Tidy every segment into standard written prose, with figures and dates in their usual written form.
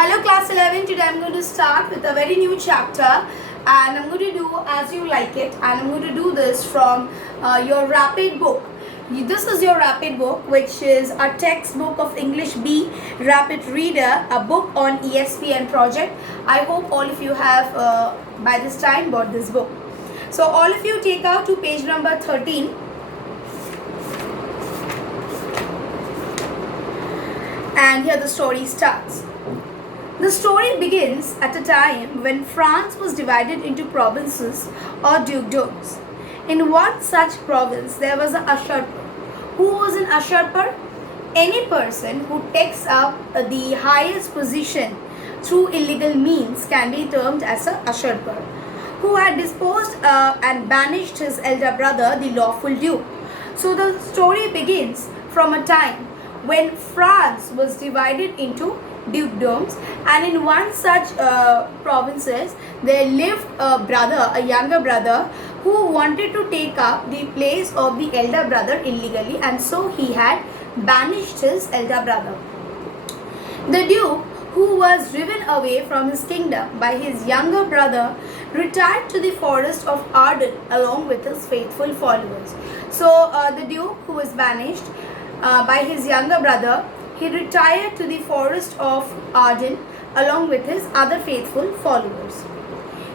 Hello class 11, today I'm going to start with a very new chapter and I'm going to do as you like it, and I'm going to do this from your rapid book. This is your rapid book, which is a textbook of English B Rapid Reader, a book on ESPN project. I hope all of you have by this time bought this book. So all of you take out to page number 13. And here the story starts. The story begins at a time when France was divided into provinces or dukedoms. In one such province, there was an usurper. Who was an usurper? Any person who takes up the highest position through illegal means can be termed as an usurper, who had disposed and banished his elder brother, the lawful duke. So the story begins from a time when France was divided into dukedoms, and in one such provinces there lived a younger brother who wanted to take up the place of the elder brother illegally, and so he had banished his elder brother. The duke, who was driven away from his kingdom by his younger brother, retired to the forest of Arden along with his faithful followers. So the duke, who was banished by his younger brother, he retired to the forest of Arden along with his other faithful followers.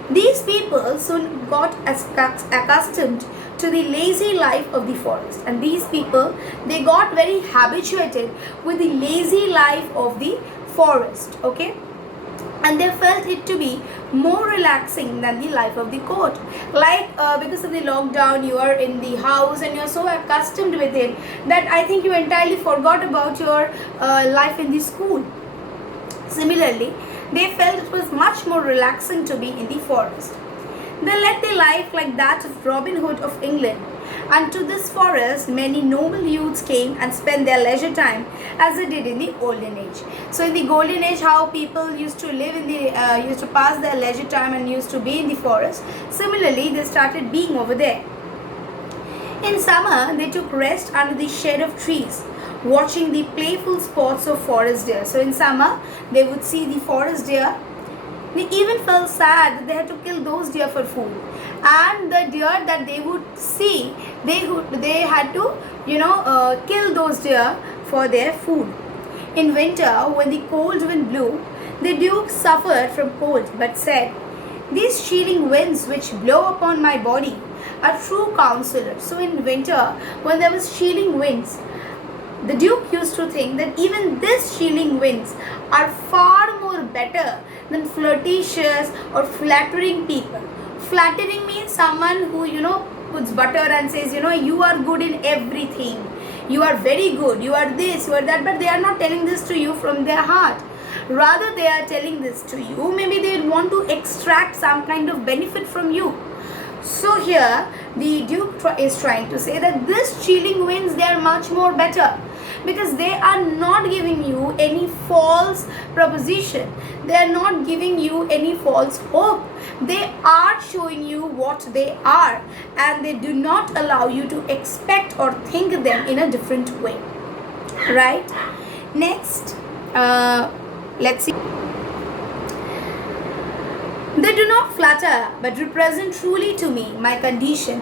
These people soon got accustomed to the lazy life of the forest, and these people, they got very habituated with the lazy life of the forest, okay? And they felt it to be more relaxing than the life of the court. Like because of the lockdown, you are in the house and you're so accustomed with it that I think you entirely forgot about your life in the school. Similarly, they felt it was much more relaxing to be in the forest. They led their life like that of Robin Hood of England, and to this forest many noble youths came and spent their leisure time as they did in the olden age. So in the golden age, how people used to live in the used to pass their leisure time and used to be in the forest, similarly they started being over there. In summer, they took rest under the shade of trees, watching the playful sports of forest deer. So in summer, they would see the forest deer. They even felt sad that they had to kill those deer for food, and the deer that they would see, they had to kill those deer for their food. In winter, when the cold wind blew, the duke suffered from cold but said, "These chilling winds which blow upon my body are true counselors." So in winter, when there was chilling winds, the duke used to think that even these chilling winds are far more better than flirtatious or flattering people. Flattering means someone who puts butter and says you are good in everything, you are very good, you are this, you are that, but they are not telling this to you from their heart. Rather, they are telling this to you, maybe they want to extract some kind of benefit from you. So here the duke is trying to say that these chilling winds, they are much more better, because they are not giving you any false proposition, they are not giving you any false hope, they are showing you what they are, and they do not allow you to expect or think them in a different way, right? Next, let's see. They do not flatter, but represent truly to me my condition,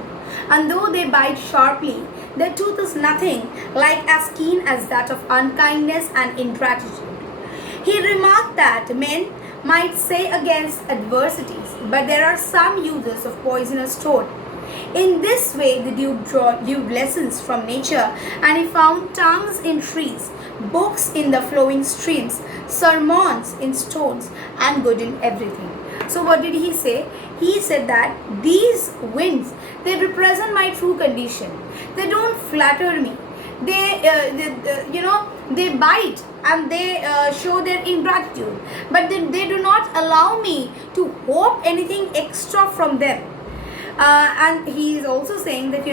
and though they bite sharply, their tooth is nothing like as keen as that of unkindness and ingratitude. He remarked that men might say against adversities, but there are some uses of poisonous toad. In this way the duke drew lessons from nature, and he found tongues in trees, books in the flowing streams, sermons in stones, and good in everything. So what did he say? He said that these winds, they represent my true condition. They don't flatter me. They bite and they show their ingratitude, but they do not allow me to hope anything extra from them. And he is also saying that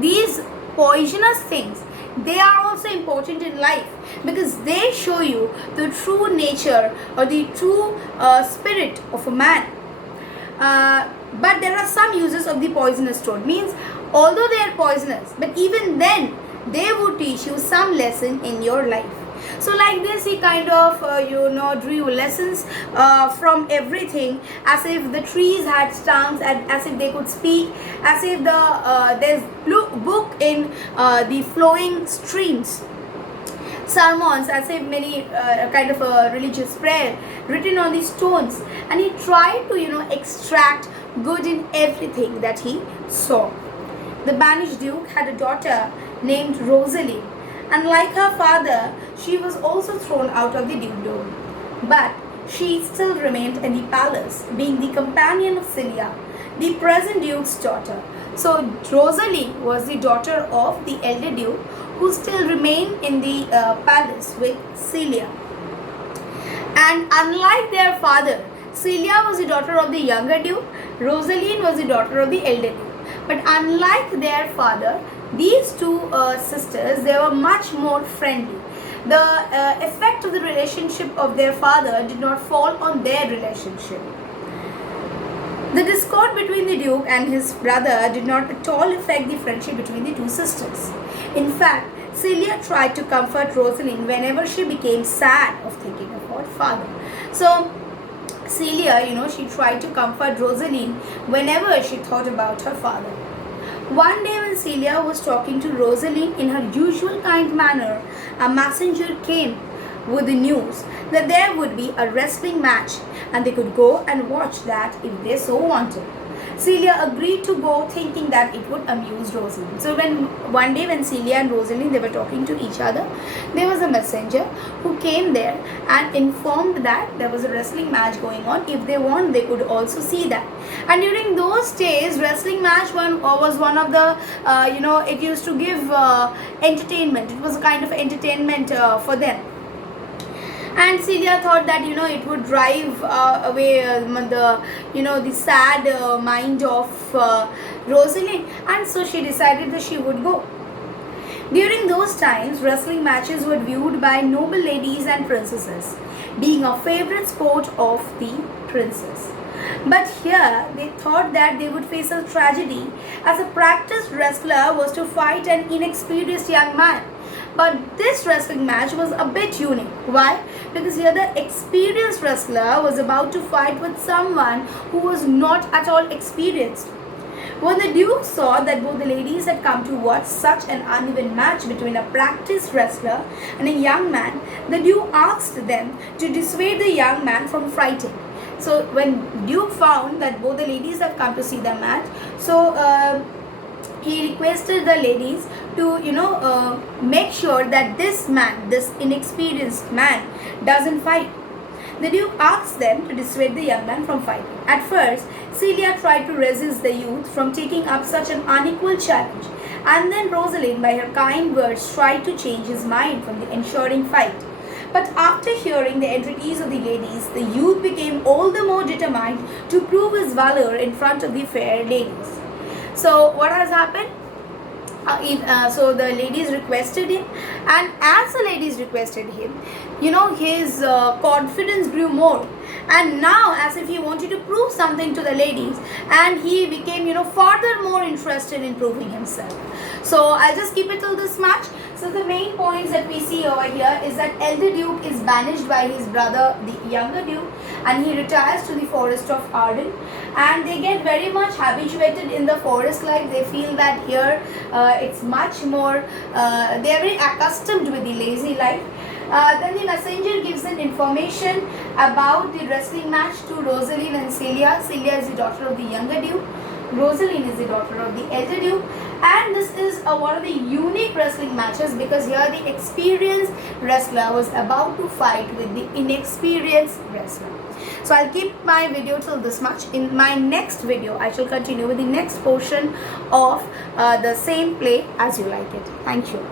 these poisonous things, they are also important in life, because they show you the true nature or the true spirit of a man. But there are some uses of the poisonous toad, means although they are poisonous, but even then they would teach you some lesson in your life. So like this, he kind of drew lessons from everything, as if the trees had tongues and as if they could speak, as if there's book in the flowing streams, sermons as if many kind of a religious prayer written on these stones. And he tried to extract good in everything that he saw. The banished duke had a daughter named Rosalie, and like her father, she was also thrown out of the dukedom. But she still remained in the palace, being the companion of Celia, the present duke's daughter. So Rosalie was the daughter of the elder duke, who still remained in the palace with Celia. And unlike their father, Celia was the daughter of the younger duke, Rosaline was the daughter of the elder duke. But unlike their father, these two sisters, they were much more friendly. The effect of the relationship of their father did not fall on their relationship. The discord between the duke and his brother did not at all affect the friendship between the two sisters. In fact, Celia tried to comfort Rosaline whenever she became sad of thinking of her father. So Celia, she tried to comfort Rosaline whenever she thought about her father. One day when Celia was talking to Rosaline in her usual kind manner, a messenger came with the news that there would be a wrestling match and they could go and watch that if they so wanted. Celia agreed to go, thinking that it would amuse Rosaline. So one day when Celia and Rosaline, they were talking to each other, there was a messenger who came there and informed that there was a wrestling match going on. If they want, they could also see that. And during those days, wrestling match was one of the it used to give entertainment. It was a kind of entertainment for them. And Celia thought that it would drive away the sad mind of Rosaline, and so she decided that she would go. During those times, wrestling matches were viewed by noble ladies and princesses, being a favorite sport of the princess. But here they thought that they would face a tragedy, as a practiced wrestler was to fight an inexperienced young man. But this wrestling match was a bit unique. Why? Because here the experienced wrestler was about to fight with someone who was not at all experienced. When the Duke saw that both the ladies had come to watch such an uneven match between a practiced wrestler and a young man, the Duke asked them to dissuade the young man from fighting. So when Duke found that both the ladies have come to see the match, so he requested the ladies to make sure that this inexperienced man doesn't fight. The Duke asked them to dissuade the young man from fighting. At first, Celia tried to resist the youth from taking up such an unequal challenge, and then Rosaline, by her kind words, tried to change his mind from the ensuring fight. But after hearing the entreaties of the ladies, the youth became all the more determined to prove his valor in front of the fair ladies. So what has happened? So the ladies requested him, and as the ladies requested him, his confidence grew more, and now as if he wanted to prove something to the ladies, and he became further more interested in proving himself. So I'll just keep it till this much. So the main points that we see over here is that elder Duke is banished by his brother, the younger Duke, and he retires to the forest of Arden, and they get very much habituated in the forest life. They feel that here it's much more, they are very accustomed with the lazy life. Then the messenger gives an information about the wrestling match to Rosaline and Celia. Celia is the daughter of the younger Duke. Rosaline is the daughter of the elder Duke, and this is one of the unique wrestling matches because here the experienced wrestler was about to fight with the inexperienced wrestler. So I'll keep my video till this much. In my next video, I shall continue with the next portion of the same play As You Like It. Thank you.